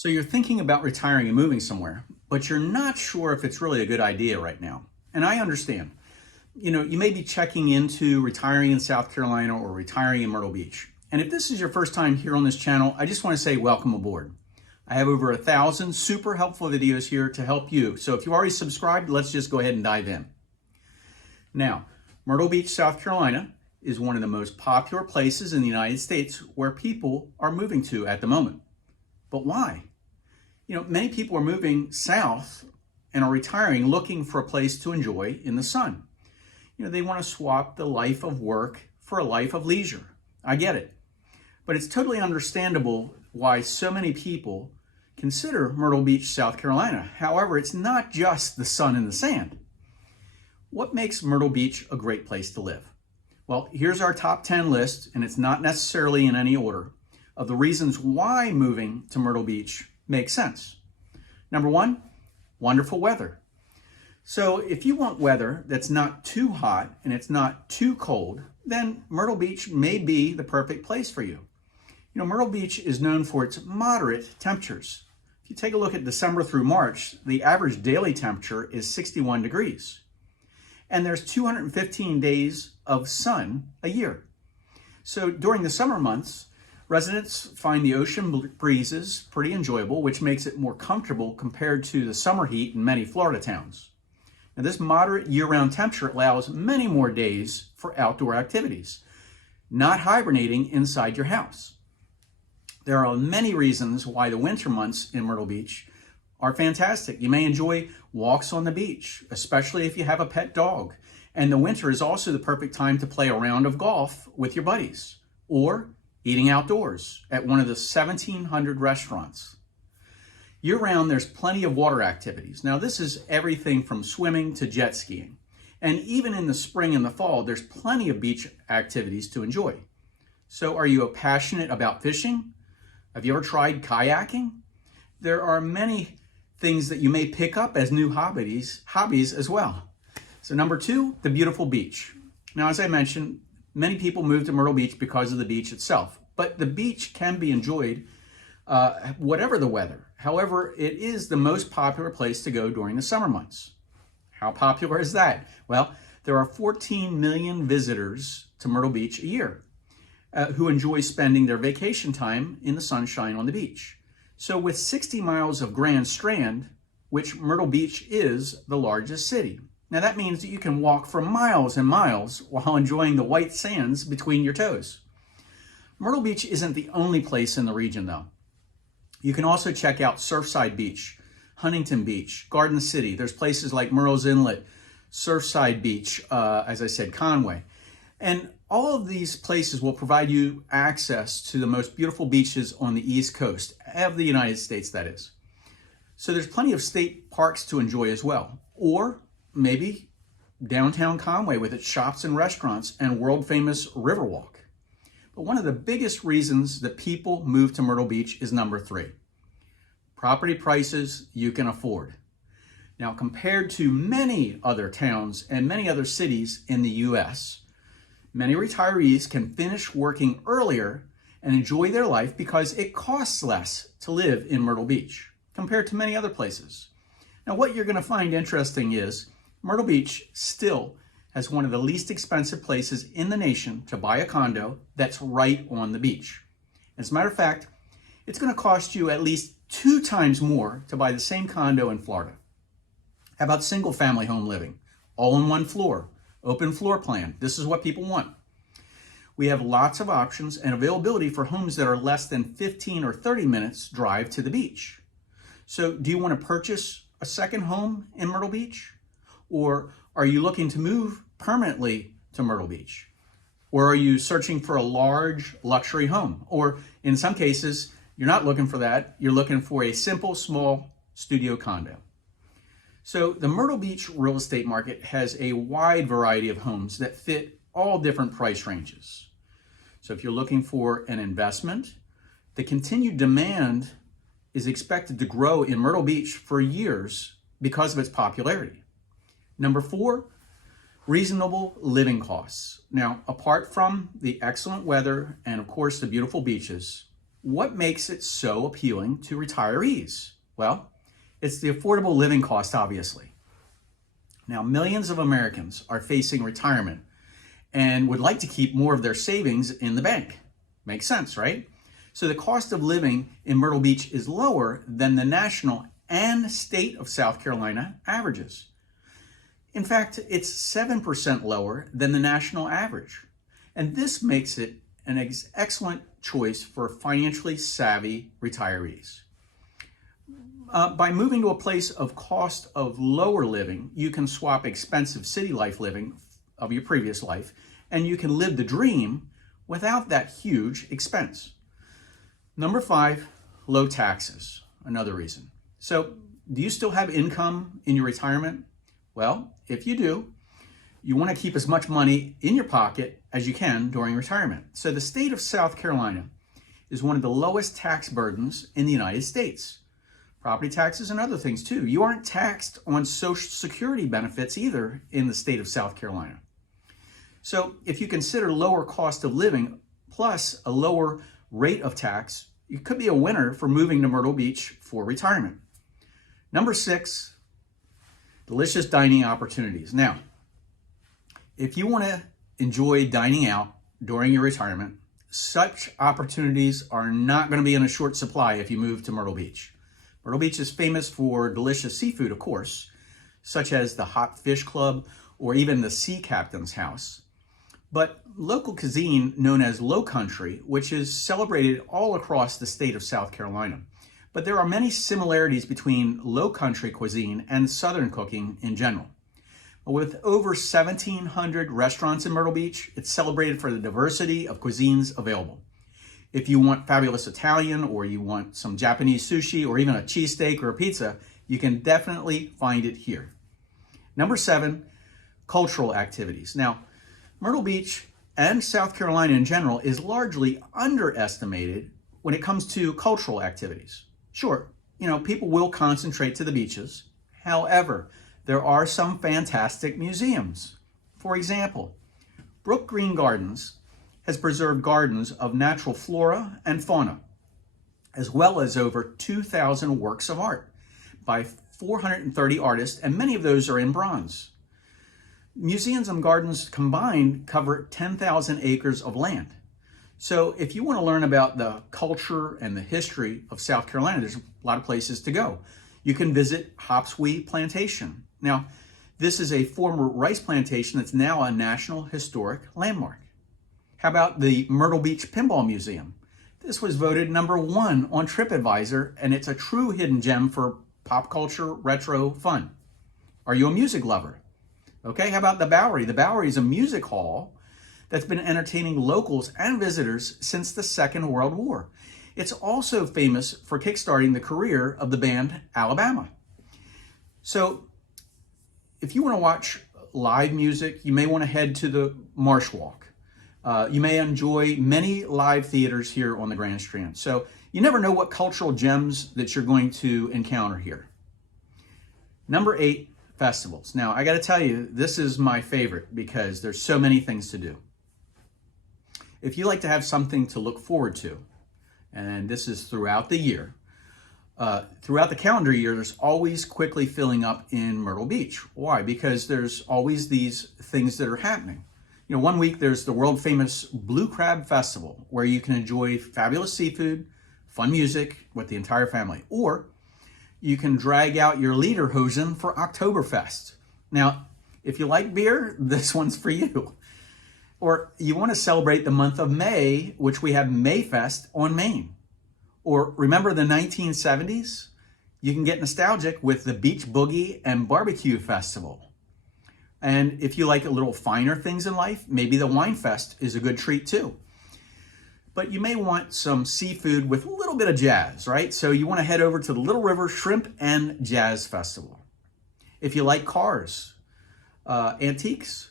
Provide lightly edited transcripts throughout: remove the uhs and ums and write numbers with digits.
So you're thinking about retiring and moving somewhere, but you're not sure if it's really a good idea right now. And I understand. You may be checking into retiring in South Carolina or retiring in Myrtle Beach. And if this is your first time here on this channel, I just want to say welcome aboard. I have over 1,000 super helpful videos here to help you. So if you already subscribed, let's just go ahead and dive in. Now, Myrtle Beach, South Carolina is one of the most popular places in the United States where people are moving to at the moment. But why? Many people are moving south and are retiring looking for a place to enjoy in the sun. They want to swap the life of work for a life of leisure. I get it. But it's totally understandable why so many people consider Myrtle Beach, South Carolina. However, it's not just the sun and the sand. What makes Myrtle Beach a great place to live? Well, here's our top 10 list, and it's not necessarily in any order, of the reasons why moving to Myrtle Beach makes sense. Number one, wonderful weather. So if you want weather that's not too hot and it's not too cold, then Myrtle Beach may be the perfect place for you. Myrtle Beach is known for its moderate temperatures. If you take a look at December through March, the average daily temperature is 61 degrees. And there's 215 days of sun a year. So during the summer months, residents find the ocean breezes pretty enjoyable, which makes it more comfortable compared to the summer heat in many Florida towns. Now, this moderate year-round temperature allows many more days for outdoor activities, not hibernating inside your house. There are many reasons why the winter months in Myrtle Beach are fantastic. You may enjoy walks on the beach, especially if you have a pet dog. And the winter is also the perfect time to play a round of golf with your buddies or eating outdoors at one of the 1,700 restaurants. Year-round, there's plenty of water activities. Now, this is everything from swimming to jet skiing. And even in the spring and the fall, there's plenty of beach activities to enjoy. So are you passionate about fishing? Have you ever tried kayaking? There are many things that you may pick up as new hobbies as well. So number two, the beautiful beach. Now, as I mentioned, many people move to Myrtle Beach because of the beach itself, but the beach can be enjoyed whatever the weather. However, it is the most popular place to go during the summer months. How popular is that? Well, there are 14 million visitors to Myrtle Beach a year who enjoy spending their vacation time in the sunshine on the beach. So with 60 miles of Grand Strand, which Myrtle Beach is the largest city. Now that means that you can walk for miles and miles while enjoying the white sands between your toes. Myrtle Beach isn't the only place in the region though. You can also check out Surfside Beach, Huntington Beach, Garden City. There's places like Murrells Inlet, Surfside Beach, as I said, Conway. And all of these places will provide you access to the most beautiful beaches on the East Coast of the United States, that is. So there's plenty of state parks to enjoy as well. Or maybe downtown Conway with its shops and restaurants and world-famous Riverwalk. But one of the biggest reasons that people move to Myrtle Beach is number three. Property prices you can afford. Now, compared to many other towns and many other cities in the U.S., many retirees can finish working earlier and enjoy their life because it costs less to live in Myrtle Beach compared to many other places. Now, what you're going to find interesting is Myrtle Beach still has one of the least expensive places in the nation to buy a condo that's right on the beach. As a matter of fact, it's going to cost you at least 2 times more to buy the same condo in Florida. How about single family home living? All on one floor, open floor plan. This is what people want. We have lots of options and availability for homes that are less than 15 or 30 minutes drive to the beach. So do you want to purchase a second home in Myrtle Beach? Or are you looking to move permanently to Myrtle Beach? Or are you searching for a large luxury home? Or in some cases, you're not looking for that. You're looking for a simple, small studio condo. So the Myrtle Beach real estate market has a wide variety of homes that fit all different price ranges. So if you're looking for an investment, the continued demand is expected to grow in Myrtle Beach for years because of its popularity. Number four, reasonable living costs. Now, apart from the excellent weather and of course the beautiful beaches, What makes it so appealing to retirees? Well, it's the affordable living cost, obviously. Now, millions of Americans are facing retirement and would like to keep more of their savings in the bank. Makes sense, right? So the cost of living in Myrtle Beach is lower than the national and state of South Carolina averages. In fact, it's 7% lower than the national average. And this makes it an excellent choice for financially savvy retirees. By moving to a place of cost of lower living, you can swap expensive city life living of your previous life, and you can live the dream without that huge expense. Number 5, low taxes, another reason. So, do you still have income in your retirement? Well, if you do, you want to keep as much money in your pocket as you can during retirement. So the state of South Carolina is one of the lowest tax burdens in the United States. Property taxes and other things too. You aren't taxed on Social Security benefits either in the state of South Carolina. So if you consider lower cost of living plus a lower rate of tax, you could be a winner for moving to Myrtle Beach for retirement. Number 6, delicious dining opportunities. Now, if you want to enjoy dining out during your retirement, such opportunities are not going to be in a short supply if you move to Myrtle Beach. Myrtle Beach is famous for delicious seafood, of course, such as the Hot Fish Club or even the Sea Captain's House. But local cuisine known as Low Country, which is celebrated all across the state of South Carolina. But there are many similarities between Low Country cuisine and Southern cooking in general. With over 1,700 restaurants in Myrtle Beach, it's celebrated for the diversity of cuisines available. If you want fabulous Italian, or you want some Japanese sushi, or even a cheesesteak or a pizza, you can definitely find it here. Number 7, cultural activities. Now, Myrtle Beach and South Carolina in general is largely underestimated when it comes to cultural activities. Sure, people will concentrate to the beaches. However, there are some fantastic museums. For example, Brook Green Gardens has preserved gardens of natural flora and fauna, as well as over 2,000 works of art by 430 artists, and many of those are in bronze. Museums and gardens combined cover 10,000 acres of land. So if you want to learn about the culture and the history of South Carolina, there's a lot of places to go. You can visit Hopswee Plantation. Now, this is a former rice plantation that's now a National Historic Landmark. How about the Myrtle Beach Pinball Museum? This was voted number 1 on TripAdvisor, and it's a true hidden gem for pop culture retro fun. Are you a music lover? Okay, how about the Bowery? The Bowery is a music hall that's been entertaining locals and visitors since the Second World War. It's also famous for kickstarting the career of the band Alabama. So, if you want to watch live music, you may want to head to the Marsh Walk. You may enjoy many live theaters here on the Grand Strand. So you never know what cultural gems that you're going to encounter here. Number 8, festivals. Now, I got to tell you, this is my favorite because there's so many things to do. If you like to have something to look forward to, and this is throughout the year, throughout the calendar year, there's always quickly filling up in Myrtle Beach. Why? Because there's always these things that are happening. One week there's the world famous Blue Crab Festival, where you can enjoy fabulous seafood, fun music with the entire family. Or you can drag out your lederhosen for Oktoberfest. Now, if you like beer, this one's for you. Or you want to celebrate the month of May, which we have Mayfest on Main. Or remember the 1970s? You can get nostalgic with the Beach Boogie and Barbecue Festival. And if you like a little finer things in life, maybe the Wine Fest is a good treat too. But you may want some seafood with a little bit of jazz, right? So you want to head over to the Little River Shrimp and Jazz Festival. If you like cars, antiques,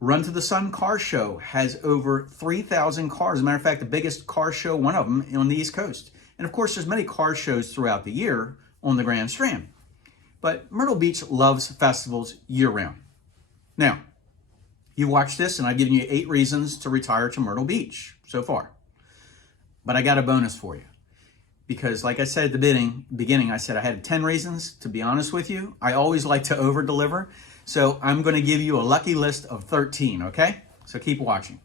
Run to the Sun Car Show has over 3,000 cars. As a matter of fact, the biggest car show, one of them, on the East Coast. And of course, there's many car shows throughout the year on the Grand Strand. But Myrtle Beach loves festivals year-round. Now, you watched this, and I've given you 8 reasons to retire to Myrtle Beach so far. But I got a bonus for you. Because like I said at the beginning, I said I had 10 reasons. To be honest with you, I always like to over deliver. So I'm going to give you a lucky list of 13, okay? So keep watching.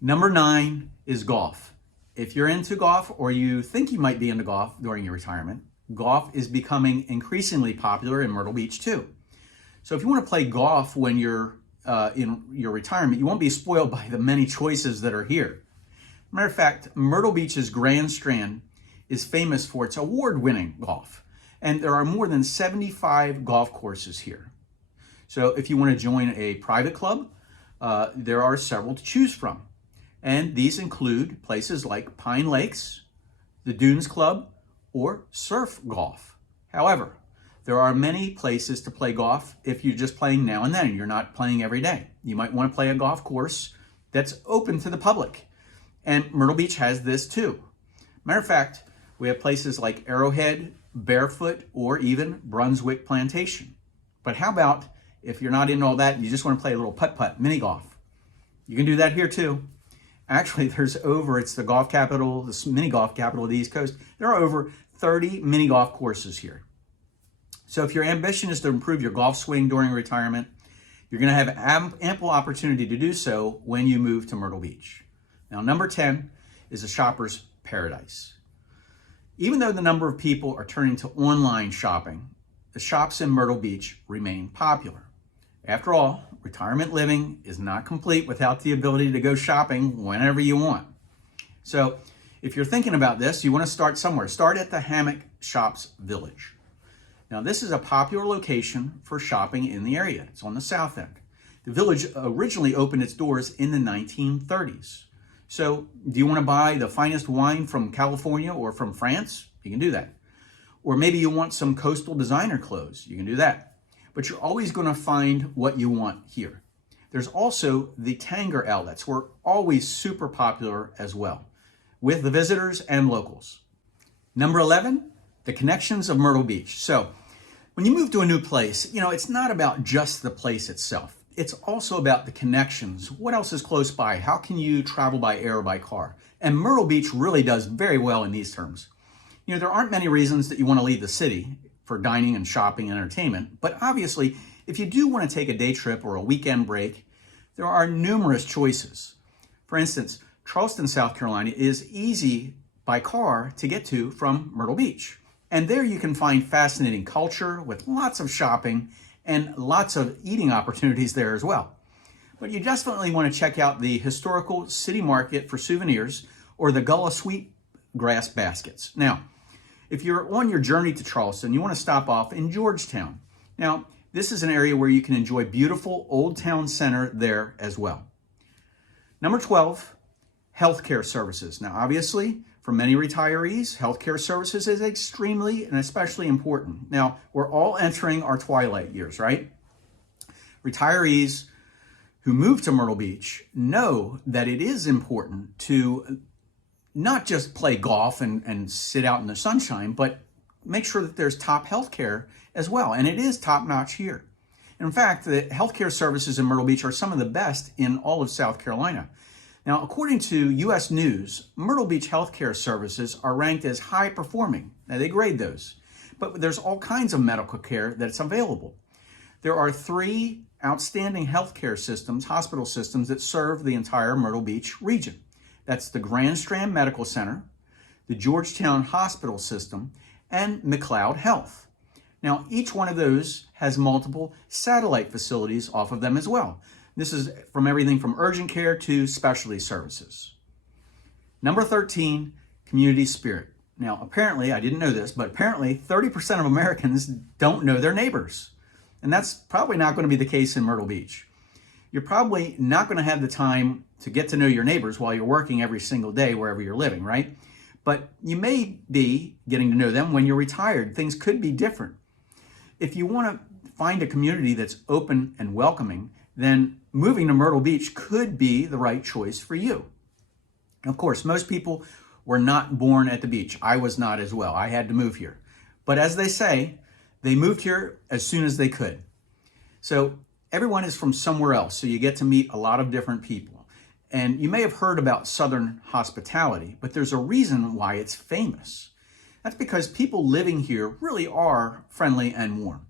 Number 9 is golf. If you're into golf or you think you might be into golf during your retirement, golf is becoming increasingly popular in Myrtle Beach too. So if you want to play golf when you're in your retirement, you won't be spoiled by the many choices that are here. Matter of fact, Myrtle Beach's Grand Strand is famous for its award-winning golf. And there are more than 75 golf courses here. So if you want to join a private club, there are several to choose from. And these include places like Pine Lakes, the Dunes Club, or Surf Golf. However, there are many places to play golf if you're just playing now and then and you're not playing every day. You might want to play a golf course that's open to the public. And Myrtle Beach has this too. Matter of fact, we have places like Arrowhead, Barefoot, or even Brunswick Plantation. But how about if you're not into all that and you just want to play a little putt-putt, mini golf? You can do that here too. Actually, it's the golf capital, the mini golf capital of the East Coast. There are over 30 mini golf courses here. So if your ambition is to improve your golf swing during retirement, you're going to have ample opportunity to do so when you move to Myrtle Beach. Now, number 10 is a shopper's paradise. Even though the number of people are turning to online shopping, the shops in Myrtle Beach remain popular. After all, retirement living is not complete without the ability to go shopping whenever you want. So if you're thinking about this, you want to start somewhere. Start at the Hammock Shops Village. Now, this is a popular location for shopping in the area. It's on the south end. The village originally opened its doors in the 1930s. So do you want to buy the finest wine from California or from France? You can do that. Or maybe you want some coastal designer clothes. You can do that. But you're always going to find what you want here. There's also the Tanger outlets, who are always super popular as well, with the visitors and locals. Number 11, the connections of Myrtle Beach. So when you move to a new place, it's not about just the place itself. It's also about the connections. What else is close by? How can you travel by air or by car? And Myrtle Beach really does very well in these terms. There aren't many reasons that you want to leave the city for dining and shopping and entertainment. But obviously, if you do want to take a day trip or a weekend break, there are numerous choices. For instance, Charleston, South Carolina is easy by car to get to from Myrtle Beach. And there you can find fascinating culture with lots of shopping and lots of eating opportunities there as well. But you definitely want to check out the historical city market for souvenirs or the Gullah Sweetgrass baskets. Now, if you're on your journey to Charleston, you want to stop off in Georgetown. Now, this is an area where you can enjoy beautiful Old Town Center there as well. Number 12, healthcare services. Now, obviously, for many retirees, healthcare services is extremely and especially important. Now, we're all entering our twilight years, right? Retirees who move to Myrtle Beach know that it is important to not just play golf and sit out in the sunshine, but make sure that there's top healthcare as well. And it is top-notch here. In fact, the healthcare services in Myrtle Beach are some of the best in all of South Carolina. Now, according to U.S. News, Myrtle Beach healthcare services are ranked as high performing. Now, they grade those. But there's all kinds of medical care that's available. There are 3 outstanding healthcare systems, hospital systems, that serve the entire Myrtle Beach region. That's the Grand Strand Medical Center, the Georgetown Hospital System, and McLeod Health. Now, each one of those has multiple satellite facilities off of them as well. This is from everything from urgent care to specialty services. Number 13, community spirit. Now, apparently, I didn't know this, but apparently 30% of Americans don't know their neighbors. And that's probably not going to be the case in Myrtle Beach. You're probably not going to have the time to get to know your neighbors while you're working every single day wherever you're living, right? But you may be getting to know them when you're retired. Things could be different. If you want to find a community that's open and welcoming, then moving to Myrtle Beach could be the right choice for you. Of course, most people were not born at the beach. I was not as well. I had to move here. But as they say, they moved here as soon as they could. So everyone is from somewhere else, so you get to meet a lot of different people. And you may have heard about Southern hospitality, but there's a reason why it's famous. That's because people living here really are friendly and warm.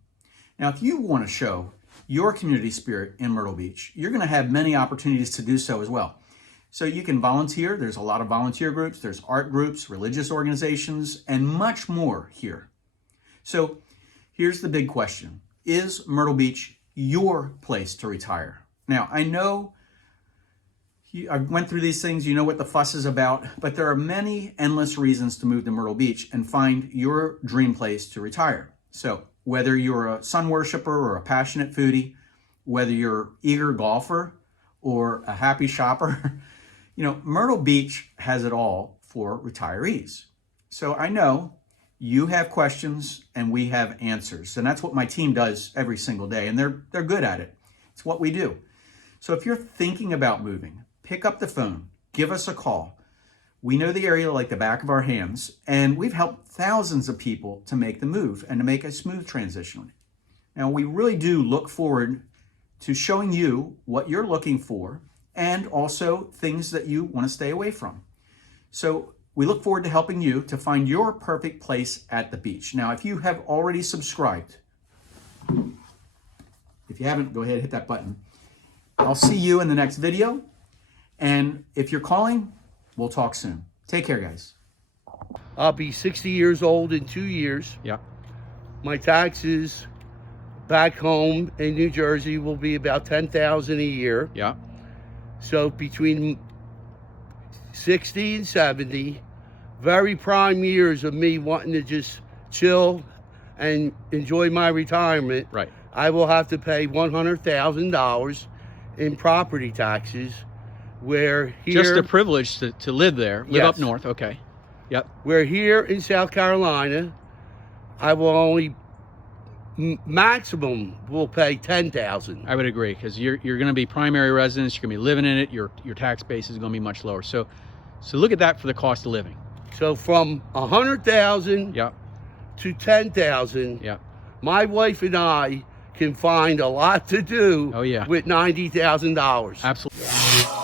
Now, if you want to show your community spirit in Myrtle Beach, you're going to have many opportunities to do so as well. So you can volunteer. There's a lot of volunteer groups. There's art groups, religious organizations, and much more here. So here's the big question. Is Myrtle Beach your place to retire? Now, I know I went through these things, you know what the fuss is about, but there are many endless reasons to move to Myrtle Beach and find your dream place to retire. So whether you're a sun worshiper or a passionate foodie, whether you're eager golfer or a happy shopper, Myrtle Beach has it all for retirees. So I know you have questions and we have answers, and that's what my team does every single day, and they're good at it. It's what we do. So if you're thinking about moving, pick up the phone, give us a call. We know the area like the back of our hands, and we've helped thousands of people to make the move and to make a smooth transition. Now, we really do look forward to showing you what you're looking for and also things that you want to stay away from. So we look forward to helping you to find your perfect place at the beach. Now, if you have already subscribed, if you haven't, go ahead and hit that button. I'll see you in the next video. And if you're calling, we'll talk soon. Take care, guys. I'll be 60 years old in 2 years. Yeah. My taxes back home in New Jersey will be about $10,000 a year. Yeah. So between 60 and 70, very prime years of me wanting to just chill and enjoy my retirement. Right. I will have to pay $100,000 in property taxes. Where here, just a privilege to live there, live Yes. up north. Okay. Yep. Where here in South Carolina, I will only maximum will pay $10,000. I would agree, because you're going to be primary residence. You're going to be living in it. Your tax base is going to be much lower. So look at that for the cost of living. So from $100,000 Yep. to $10,000, Yep. my wife and I can find a lot to do. Oh, yeah. With $90,000. Absolutely.